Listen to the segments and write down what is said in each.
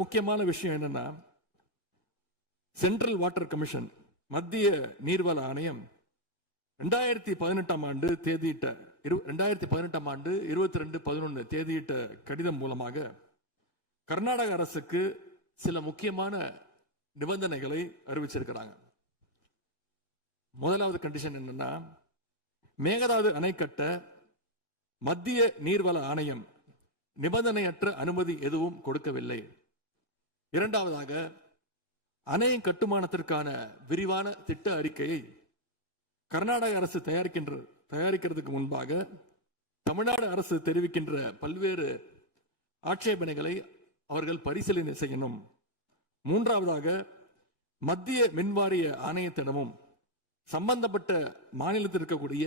முக்கியமான விஷயம் என்னன்னா, சென்ட்ரல் வாட்டர் கமிஷன், மத்திய நீர்வள ஆணையம் 2018 ஆண்டு தேதியிட்ட 2018 ஆண்டு 22/11 தேதியிட்ட கடிதம் மூலமாக கர்நாடக அரசுக்கு சில முக்கியமான நிபந்தனைகளை அறிவிச்சிருக்கிறாங்க. முதலாவது கண்டிஷன் என்னன்னா, மேகதாது அணை கட்ட மத்திய நீர்வள ஆணையம் நிபந்தனையற்ற அனுமதி எதுவும் கொடுக்கவில்லை. இரண்டாவதாக, அணையின் கட்டுமானத்திற்கான விரிவான திட்ட அறிக்கையை கர்நாடக அரசு தயாரிக்கிறதுக்கு முன்பாக தமிழ்நாடு அரசு தெரிவிக்கின்ற பல்வேறு ஆட்சேபனைகளை அவர்கள் பரிசீலனை செய்யணும். மூன்றாவதாக, மத்திய மின்வாரிய ஆணையத்திடமும் சம்பந்தப்பட்ட மாநிலத்தில் இருக்கக்கூடிய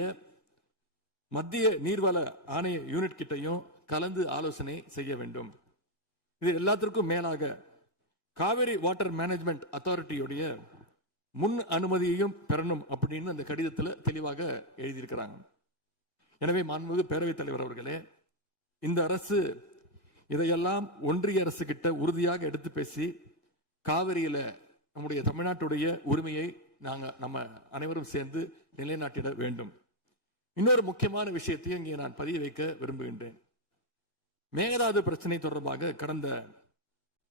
மத்திய நீர்வள ஆணைய யூனிட் கிட்டையும் கலந்து ஆலோசனை செய்ய வேண்டும். இது எல்லாத்திற்கும் மேலாக காவிரி வாட்டர் மேனேஜ்மெண்ட் அத்தாரிட்டியுடைய முன் அனுமதியையும் பெறணும் அப்படின்னு அந்த கடிதத்தில் தெளிவாக எழுதியிருக்கிறாங்க. எனவே மாண்புமிகு பேரவைத் தலைவர் அவர்களே, இந்த அரசு இதையெல்லாம் ஒன்றிய அரசு கிட்ட உறுதியாக எடுத்து பேசி காவிரியில நம்முடைய தமிழ்நாட்டுடைய உரிமையை நம்ம அனைவரும் சேர்ந்து நிலைநாட்டிட வேண்டும். இன்னொரு முக்கியமான விஷயத்தையும் இங்கே நான் பதிய வைக்க விரும்புகின்றேன். மேகதாது பிரச்சனை தொடர்பாக கடந்த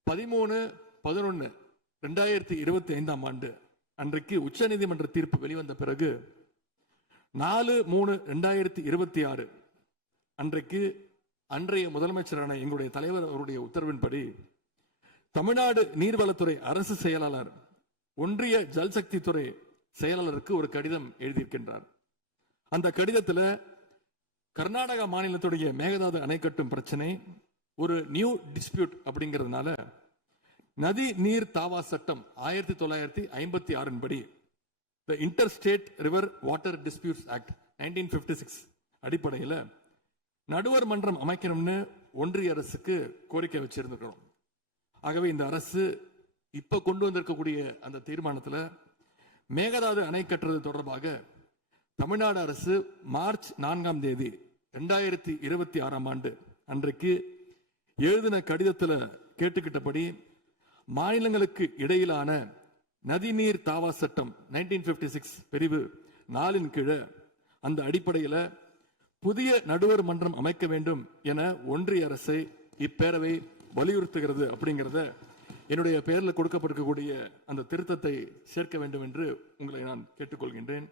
13/11/2025 ஆண்டு அன்றைக்கு உச்ச நீதிமன்ற தீர்ப்பு வெளிவந்த பிறகு 4/3/2026 அன்றைக்கு அன்றைய முதலமைச்சரான எங்களுடைய தலைவர் அவருடைய உத்தரவின்படி தமிழ்நாடு நீர்வளத்துறை அரசு செயலாளர் ஒன்றிய ஜல்சக்தி துறை செயலாளருக்கு ஒரு கடிதம் எழுதியிருக்கின்றார். அந்த கடிதத்தில் கர்நாடகா மாநிலத்துடைய மேகதாது அணை கட்டும் பிரச்சனை ஒரு நியூ டிஸ்பியூட் அப்படிங்கிறதுனால நதி நீர் தாவா சட்டம் 1956 படி the interstate river water disputes act 1956 அடிப்படையில் நடுவர் மன்றம் அமைக்கணும்னு ஒன்றிய அரசுக்கு கோரிக்கை வச்சிருக்கிறோம். ஆகவே இந்த அரசு இப்ப கொண்டு வந்திருக்கக்கூடிய அந்த தீர்மானத்தில் மேகதாது அணை கட்டுறது தொடர்பாக தமிழ்நாடு அரசு மார்ச் 4 2026 ஆண்டு அன்றைக்கு எழுதின கடிதத்தில் கேட்டுக்கிட்டபடி மாநிலங்களுக்கு இடையிலான நதிநீர் தாவா சட்டம் 1956 பிரிவு 4 கீழே அந்த அடிப்படையில் புதிய நடுவர் மன்றம் அமைக்க வேண்டும் என ஒன்றிய அரசை இப்பேரவை வலியுறுத்துகிறது. அப்படிங்கிறத என்னுடைய பெயரில் கொடுக்கப்பட்டிருக்கக்கூடிய அந்த திருத்தத்தை சேர்க்க வேண்டும் என்று உங்களை நான் கேட்டுக்கொள்கின்றேன்.